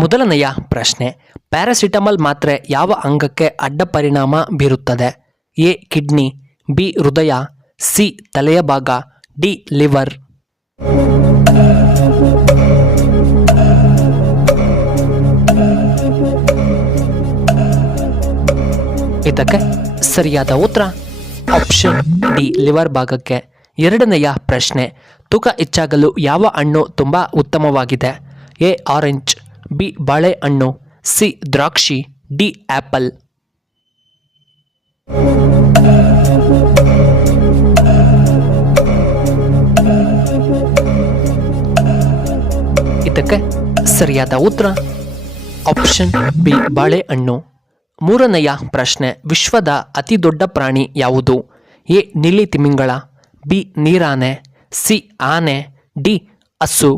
ಮೊದಲನೆಯ ಪ್ರಶ್ನೆ, ಪ್ಯಾರಾಸಿಟಮಾಲ್ ಮಾತ್ರೆ ಯಾವ ಅಂಗಕ್ಕೆ ಅಡ್ಡ ಪರಿಣಾಮ ಬೀರುತ್ತದೆ? ಎ ಕಿಡ್ನಿ, ಬಿ ಹೃದಯ, ಸಿ ತಲೆಯ ಭಾಗ, ಡಿ ಲಿವರ್. ಇದಕ್ಕೆ ಸರಿಯಾದ ಉತ್ತರ ಆಪ್ಷನ್ ಡಿ ಲಿವರ್ ಭಾಗಕ್ಕೆ. ಎರಡನೆಯ ಪ್ರಶ್ನೆ, ತೂಕ ಹೆಚ್ಚಾಗಲು ಯಾವ ಹಣ್ಣು ತುಂಬ ಉತ್ತಮವಾಗಿದೆ? ಎ ಆರೆಂಜ್, ಬಿ ಬಾಳೆಹಣ್ಣು, ಸಿ ದ್ರಾಕ್ಷಿ, ಡಿ ಆಪಲ್. ಇದಕ್ಕೆ ಸರಿಯಾದ ಉತ್ತರ ಆಪ್ಷನ್ ಬಿ ಬಾಳೆಹಣ್ಣು. ಮೂರನೆಯ ಪ್ರಶ್ನೆ, ವಿಶ್ವದ ಅತಿ ದೊಡ್ಡ ಪ್ರಾಣಿ ಯಾವುದು? ಎ ನೀಲಿ ತಿಮಿಂಗಳ, ಬಿ ನೀರಾನೆ, ಸಿ ಆನೆ, ಡಿ ಹಸು.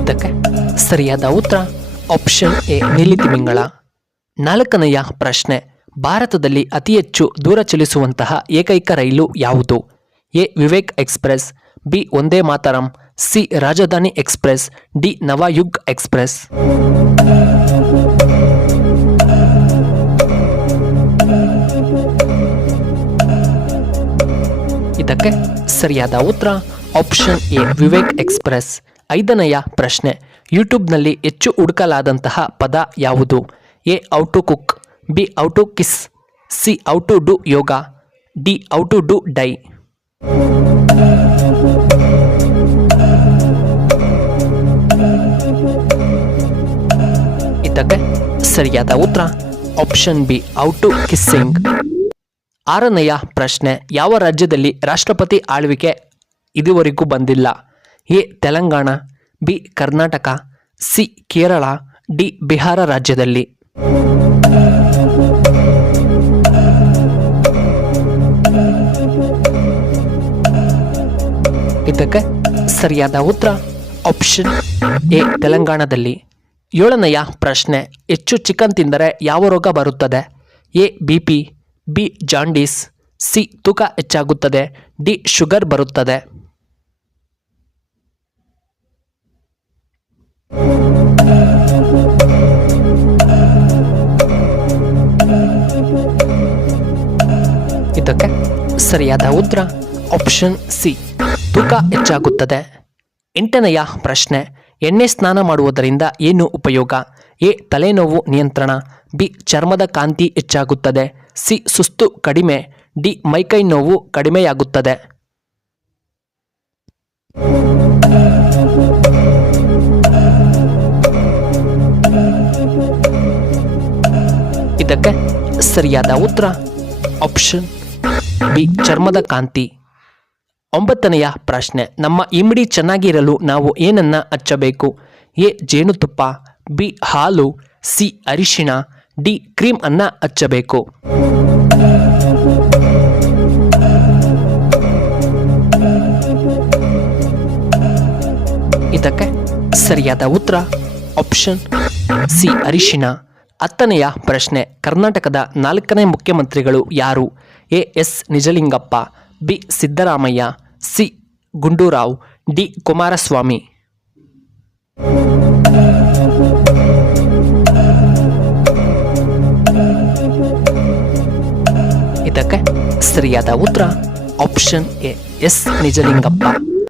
ಇದಕ್ಕೆ ಸರಿಯಾದ ಉತ್ತರ ಆಪ್ಷನ್ ಎ ನೀಲಿ ತಿಮಿಂಗಳ. ನಾಲ್ಕನೆಯ ಪ್ರಶ್ನೆ, ಭಾರತದಲ್ಲಿ ಅತಿ ಹೆಚ್ಚು ದೂರ ಚಲಿಸುವಂತಹ ಏಕೈಕ ರೈಲು ಯಾವುದು? A Vivek express, B Vande Mataram, C ರಾಜಧಾನಿ ಎಕ್ಸ್ಪ್ರೆಸ್, ಡಿ ನವಯುಗ್ ಎಕ್ಸ್ಪ್ರೆಸ್. ಇದಕ್ಕೆ ಸರಿಯಾದ ಉತ್ತರ ಆಪ್ಷನ್ ಎ ವಿವೇಕ್ ಎಕ್ಸ್ಪ್ರೆಸ್. ಐದನೆಯ ಪ್ರಶ್ನೆ, ಯೂಟ್ಯೂಬ್ನಲ್ಲಿ ಹೆಚ್ಚು ಹುಡುಕಲಾದಂತಹ ಪದ ಯಾವುದು? A how to cook, B how to kiss, C how to do yoga, D how to do die. ಇದಕ್ಕೆ ಸರಿಯಾದ ಉತ್ತರ option B how to kissing. ಆರನೆಯ ಪ್ರಶ್ನೆ, ಯಾವ ರಾಜ್ಯದಲ್ಲಿ ರಾಷ್ಟ್ರಪತಿ ಆಳ್ವಿಕೆ ಇದುವರೆಗೂ ಬಂದಿಲ್ಲ? A Telangana, B Karnataka, C Kerala, D Bihar ರಾಜ್ಯದಲ್ಲಿ. ಇದಕ್ಕೆ ಸರಿಯಾದ ಉತ್ತರ ಆಪ್ಷನ್ ಎ ತೆಲಂಗಾಣದಲ್ಲಿ. ಏಳನೆಯ ಪ್ರಶ್ನೆ, ಹೆಚ್ಚು ಚಿಕನ್ ತಿಂದರೆ ಯಾವ ರೋಗ ಬರುತ್ತದೆ? A BP, B jaundice, C ತೂಕ ಹೆಚ್ಚಾಗುತ್ತದೆ, ಡಿ ಶುಗರ್ ಬರುತ್ತದೆ. ಇದಕ್ಕೆ ಸರಿಯಾದ ಉತ್ತರ ಆಪ್ಷನ್ ಸಿ ತೂಕ ಹೆಚ್ಚಾಗುತ್ತದೆ. ಎಂಟನೆಯ ಪ್ರಶ್ನೆ, ಎಣ್ಣೆ ಸ್ನಾನ ಮಾಡುವುದರಿಂದ ಏನು ಉಪಯೋಗ? ಎ ತಲೆನೋವು ನಿಯಂತ್ರಣ, ಬಿ ಚರ್ಮದ ಕಾಂತಿ ಹೆಚ್ಚಾಗುತ್ತದೆ, ಸಿ ಸುಸ್ತು ಕಡಿಮೆ, ಡಿ ಮೈಕೈ ನೋವು ಕಡಿಮೆಯಾಗುತ್ತದೆ. ಇದಕ್ಕೆ ಸರಿಯಾದ ಉತ್ತರ ಆಪ್ಷನ್ ಬಿ ಚರ್ಮದ ಕಾಂತಿ. ಒಂಬತ್ತನೆಯ ಪ್ರಶ್ನೆ, ನಮ್ಮ ಇಮಿಡಿ ಚೆನ್ನಾಗಿರಲು ನಾವು ಏನನ್ನ ಹಚ್ಚಬೇಕು? ಎ ಜೇನುತುಪ್ಪ, ಬಿ ಹಾಲು, ಸಿ ಅರಿಶಿಣ, ಡಿ ಕ್ರೀಮ್ ಅನ್ನ ಹಚ್ಚಬೇಕು. ಇದಕ್ಕೆ ಸರಿಯಾದ ಉತ್ತರ ಆಪ್ಷನ್ ಸಿ ಅರಿಶಿಣ. ಹತ್ತನೆಯ ಪ್ರಶ್ನೆ, ಕರ್ನಾಟಕದ 4ನೇ ಮುಖ್ಯಮಂತ್ರಿಗಳು ಯಾರು? A S Nijalingappa, B Siddaramaiah, C Gundu Rao, D Kumaraswamy. ಇದಕ್ಕೆ ಸರಿಯಾದ ಉತ್ತರ ಆಪ್ಷನ್ ಎ ಎಸ್ ನಿಜಲಿಂಗಪ್ಪ.